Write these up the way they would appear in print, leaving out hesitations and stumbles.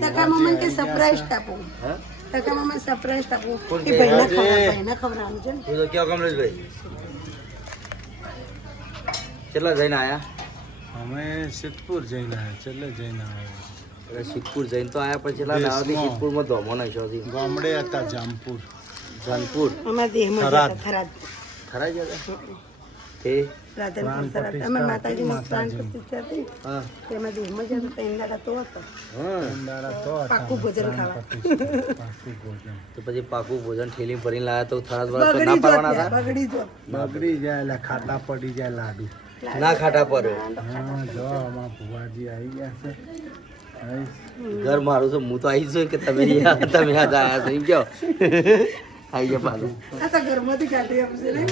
ટકા મમન કે સરપ્રાઈઝ આપો ટકા મમન સરપ્રાઈઝ આપો કે ભાઈને ખવડાવવાનું છે ને તો ક્યાં કમલેશભાઈ કેટલા જઈને આયા અમે સિદ્ધપુર જઈને આવ્યા છેલ્લે જઈને આવ્યા સિદ્ધપુર જઈને તો આયા પણ છેલ્લા દાવાથી સિદ્ધપુરમાં ધોમો નાખ્યો હતી ગામડે હતા જામપુર અમારા દેહમાં થરાદ ખરા ગયા તે રાધનપુર થરાદ અમારા માતાજીમાં પ્રાણ પ્રતિષ્ઠા હતી તેમાં દેહમાં જતો પેંડાળા તો હતો પાકું ભોજન ખાવા તો પછી પાકું ભોજન થેલી ભરીને લાયા તો થરાદ વાળા તો ના પાડવાના હતા બગડી જાય એટલે ખાટા પડી જાય લાડુ ના ખાટા પર જો આમાં ભુવાજી આવી ગયા છે ઘર મારું તો હું તો આવી છું કે તમે યાદ આયા છો એમ કયો આવી ગયા પાછું આ તો ઘરમાંથી કાઢી આપશે ને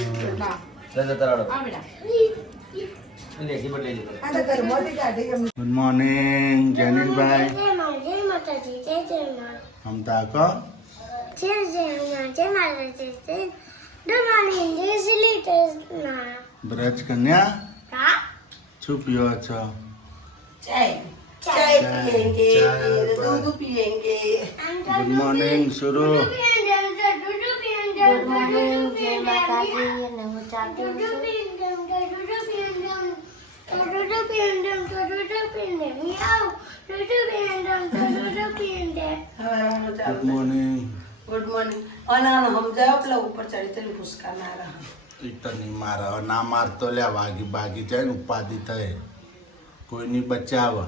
ગુડ મોર્નિંગ જેનિલભાઈ મમતા કો બ્રજ કન્યા શું પીવો છો चाय पियेंगे दूध पियेंगे गुड मॉर्निंग शुरू गुड मॉर्निंग जय माता दी नमो चाहती हूँ गुड मॉर्निंग गुड मॉर्निंग अना हम जाओ अपना ऊपर चढ़ी चढ़ी भूसका मारा नहीं मारा ना मार तो ले भागी भागी जाए उपाधि थे कोई नहीं बचाव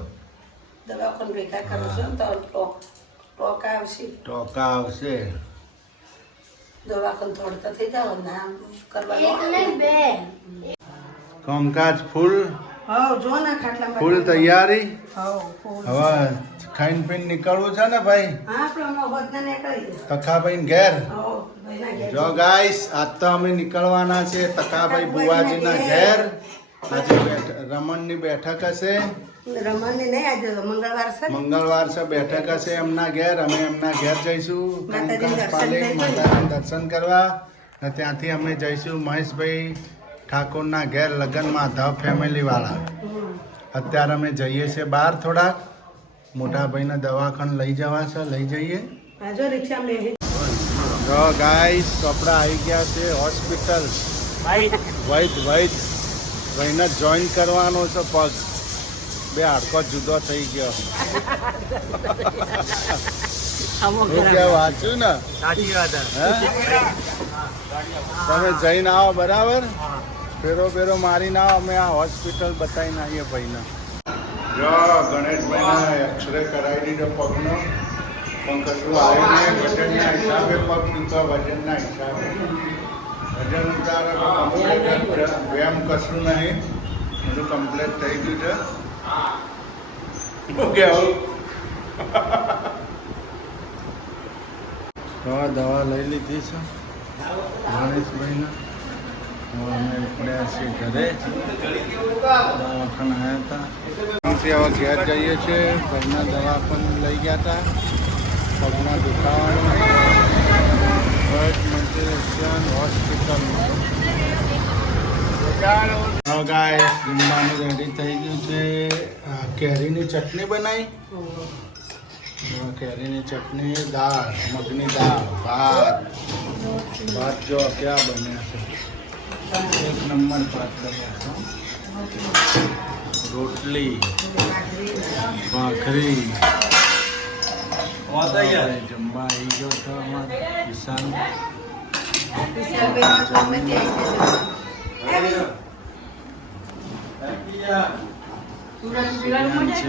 દવાખાને ભેગા કરો છો તો ટોકા આવશે દવાખાને થોડતા થઈ જાવ નામ કરવાનું કામકાજ ફૂલ હા જો ના ખાટલા ફૂલ તૈયારી હા ફૂલ હવે ખાઈને પીને નીકળવું છે ને ભાઈ હા પણ હોદના ને કરી તખાભાઈ ઘેર હા ભાઈના ઘેર જો ગાઈસ આજ તો અમે નીકળવાના છે તખાભાઈ બુવાજીના ઘેર આજે રમણની બેઠક હશે રમણની નહીં આજે મંગળવાર છે બેઠક હશે એમના ઘેર અમે એમના ઘેર જઈશું માતાજીના દર્શન કરવા અને ત્યાંથી અમે જઈશું મહેશભાઈ ઠાકોરના ઘેર લગ્નમાં ધ ફેમિલી વાળા અત્યારે અમે જઈએ છીએ બહાર થોડાક મોટા ભાઈને દવાખાને લઈ જવા છે લઈ જઈએ જો ગાઈસ કપડા આવી ગયા છે હોસ્પિટલ વૈદ ભાઈને જોઈન કરવાનો છે પગ બે હાડકો જુદો થઈ ગયો વાંચ્યું ને સાચી વાત તમે જઈને આવો બરાબર ફેરો મારીને આવો અમે આ હોસ્પિટલ બતાવીને આવીએ ભાઈને જો ગણેશભાઈને એક્સરે કરાવી દીધો પગનો પણ કશું આવ્યું નહીં વજનના હિસાબે પગ નીકળો વજનના હિસાબે વજન ઉતારે કમ્પ્લેટ વ્યાયામ કશું નહીં બધું કમ્પ્લેટ થઈ ગયું છે ઓકે દવા લઈ લીધી છે ગણેશભાઈને અમે ઉપડ્યા છીએ ઘરે દવાખાને આવ્યા હતા હવે ઘેર જઈએ છીએ ઘરના દવાખાને લઈ ગયા હતા પગમાં દુખાવાનું હોસ્પિટલમાં ગાય જમવાનું રેડી થઈ ગયું છે કેરીની ચટણી બનાવી કેરીની ચટણી દાળ મગની દાળ ભાત જો ક્યાં બન્યા છે એક નંબર ભાત બન્યા છે રોટલી ભાખરી જમવા આવી ગયો છો અમારે કિસાન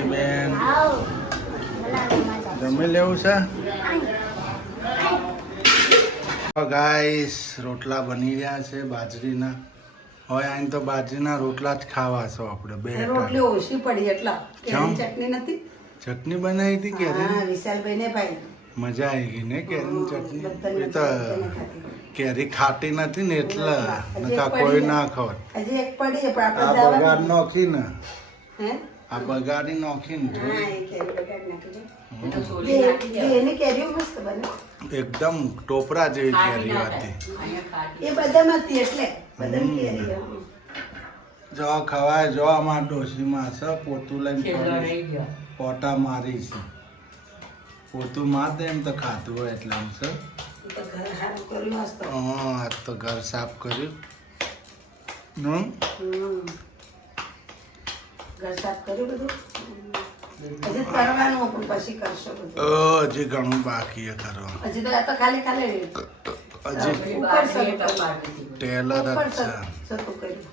બેન જમી લેવું છે ગાઈસ રોટલા બની રહ્યા છે બાજરીના હવે આઈને તો બાજરીના રોટલા જ ખાવા છો આપણે બે રોટલી ઓછી પડી એટલા ચટણી નથી ચટણી બનાવી હતી કે વિશાલભાઈ ને ભાઈ મજા આવી ગઈ ને કેરીની ચટણી એ તો કેરી ખાટી નથી ને એટલે કોઈ ના ખબર હજી એક પડી આ બગાડ નોખી ને આ બગાડી નોખી ને એકદમ ટોપરા જેવી કેરી હતી એ બદામ હતી એટલે જો ખવાય જો આમાં ડોશીમાં છે પોતું લઈને ફરી પોટા મારી છે પોતું માર દે એમ તો ખાતું હોય એટલે આમ છે તો ઘર સારું કર્યું હશે તો. આજ તો ઘર સાફ કર્યું ઘર સાફ કર્યું બધું હજી કરવાનું પણ પછી કરશો બધું. હજી ઘણું બાકી કરવાનું હજી તો આ તો ખાલી ખાલી હજી ઉપર સરું કર્યું. ટેલર ઉપર જ છે સતું કર્યું.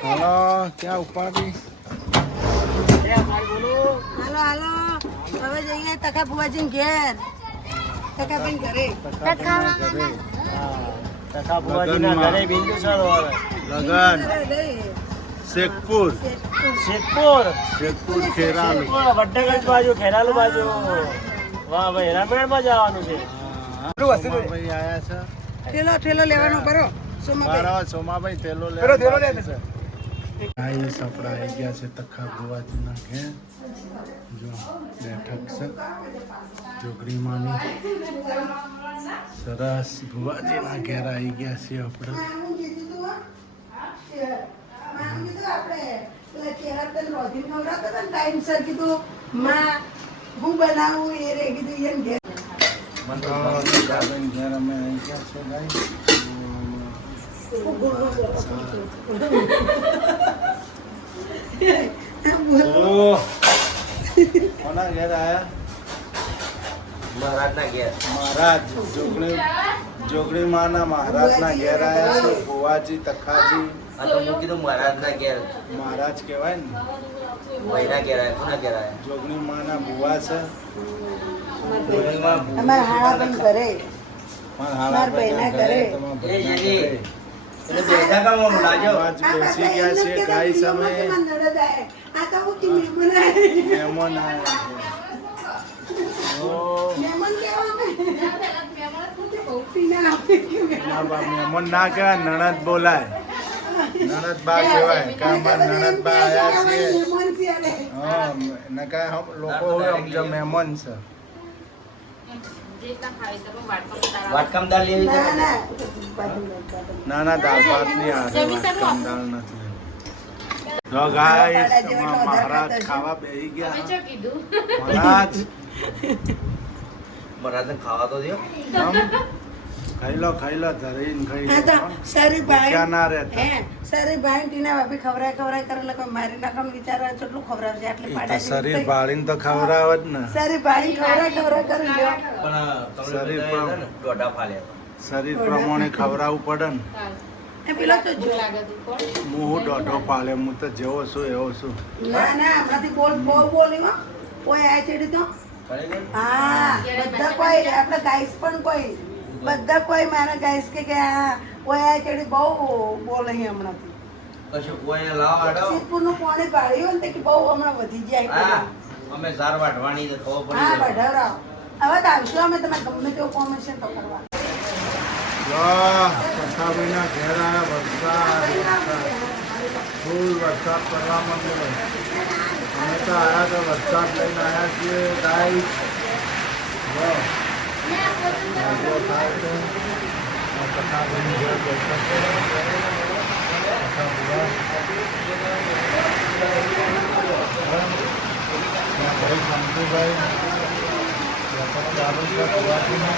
હાલો ક્યાં ઉપાડી હાલો હાલો હવે જઈએ તખા બુવાજી ઘેર તખા બેન ઘરે લગન શેખપુર શેખપુર શેખપુર ખેરાલુ વડનગર બાજુ ખેરાલુ બાજુ વાહ ભાઈ હેરાનગઢમાં જવાનું છે સોમાભાઈ આયા છે ઠેલો ઠેલો લેવાનો કરો સોમાભાઈ. મારા સોમાભાઈ થેલો લેવા છે આઈ સપડા આવી ગયા છે તખા ભુવાજીના ઘેર જો બેઠક છે જોગડીમાંની સરસ ભુવાજીના ઘેર આવી ગયા છે આપણે હું કીધું તું હો? કીધું આપણે પેલા ચેહરા તને રોધી ખવડાવતા હતા ને ટાઈમસર કીધું માં હું બનાવું એ રે કીધું એમ ઘેર. ઘેર અમે આવી ગયા છે ભાઈ કોના ઘેર આયા મહારાજના ઘેર મહારાજ જોગણી માના મહારાજના ઘેર આયા છે ભુવાજી તખાજી આ તો હું કીધું મહારાજના ઘેર મહારાજ કહેવાય ને ભાઈના ઘેર આયા કોના ઘેર આયા જોગણી માના ભુવા છે અમારા હાળાબેન ઘરે મારા મારા ભાઈના ઘરે. તમારા એ ભાઈના જેની. ઘરે. એટલે બેઠા કામ લાજો આજ બેસી ગયા છે ગાય સમયે આ તો હું કે મહેમાન આયા. મહેમાન આયા છે ઓ મહેમાન કેવા પીના આપે કે મહેમાન ના કહેવાય નણદ બોલાય નણદ બા કહેવાય કે અમારા નણદ બા આયા છે મહેમાન છે અરે. હા ને કાંઈ લોકો હોય સમજો મહેમાન છે વાટકામ દાળ લેવી ના છે ના ના ના દાળ ભાત ની હારે વાટકામ દાળ નથી જો ગાઈસ મહારાજ ખાવા બેહી ગયા મહારાજ મહારાજને ખાવા તો દો ખાઈ લો ધરીને ખાઈ આ તો લો સારી ભૂખ્યા ના ભાઈ રહેતા. હે સારી ભાઈ ટીના ભાભી ખવરાય કરે એટલે કોઈ મારી નાખવાનું વિચાર કેટલું ખવડાવશે આટલી એ તો પાડા શરીર બાળીને તો ખવડાવે જ ને સારી ભાઈ ખવરાય કરી લ્યો. પણ શરીર તમે પણ- બધા ને દોઢા ફાલે શરીર પ્રમાણે ખવડાવવું પડે ને એ પેલો તો જો હું દોઢો પાલે હું તો જેવો છું એવો છું ના ના હમણાંથી બહુ બોલી હો કોઈ આ ચડી તો હા બધા કોઈ આપણે ગાઈસ પણ કોઈ બધા કોઈ મારા ગાઈસ કે આ કોઈ આ ચડી બહુ બોલે હમણાંથી કશું કોઈ લાવ આડો સિદ્ધપુર નું પાણી પાડ્યું ને તે કે બહુ હમણાં વધી જાય હા અમે સાર વાટવાની તો ખબર હા પડી જાય. બઢાવરાવ હવે તો આવશું અમે તમે ગમે તેવું કોમેશન તો કરવા કથાભાઈના ઘેર આવ્યા ફૂલ વરસાદ પડવા માંડ્યો અમે તો આવ્યા તો વરસાદ લઈને આવ્યા છીએ ગાઈસ જો રાજો થાય છે આ કથાભાઈની ઘેર બેઠા છે કથા ભુવા. ત્યાં ભાઈ શંકુભાઈ વેપાર ચાલુ છે ભુવાજીનો.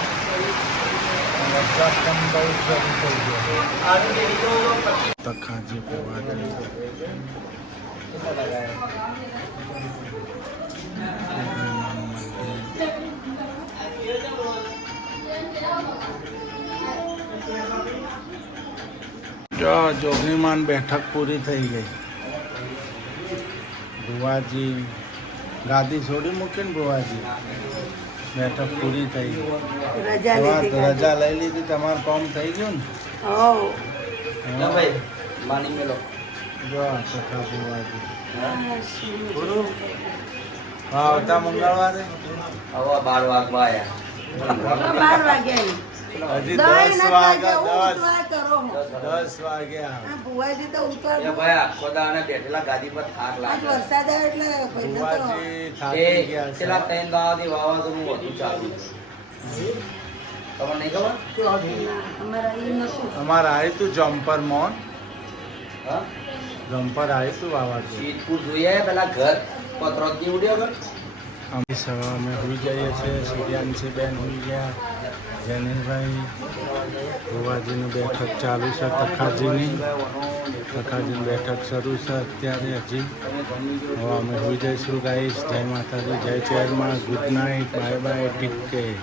વરસાદ પણ બહુ શરૂ થઈ ગયો તખાજી ભુવાજી જો જોગણીમાન બેઠક પૂરી થઈ ગઈ ભુવાજી ગાદી છોડી મૂકીને ભુવાજી બેઠક પૂરી થઈ ગઈ રજા લીધી રજા લઈ લીધી તમારું કામ થઈ ગયું ને હોવ લો ભાઈ માની મેલો જો તથા ભુવાજી પૂરું હા આવતા મંગળવારે હવે 12 વાગવા આયા 12 વાગ્યા હજી દહીં 10 ના વાગ્યા ઉતવાય કરો 10 વાગ્યા આ ભુવાજી તો ઉતર એ ભાઈ આખો દાને બેઠેલા ગાદી પર થાક આજ લાગે વરસાદ આવ્યો એટલે ભાઈને તો ભુવાજી એ થાકી ગયા પેલા છે 3 દાવાથી વાવાઝોડું વધુ ચાલુ છે. ખબર નહીં ખબર અમારા ઈ નતું અમારે આવ્યું તું જમ્પર મોન હા ગંપર આવ્યું હતું વાવાઝોડું. શીતપુર જોઈએ પેલા ઘર પત્રોતની ઉડ્યો ઘર અમે સવાર અમે હોઈ જઈએ છીએ. સૂર્યાંશી બેન હોઈ ગયા. જૈનેશભાઈ ભુવાજીની બેઠક ચાલુ છે. તખાજીની બેઠક શરૂ છે અત્યારે હજી. હવે અમે હોઈ જઈશું ગાઈસ. જય માતાજી, જય ચેરમાં, good night, bye bye, take care.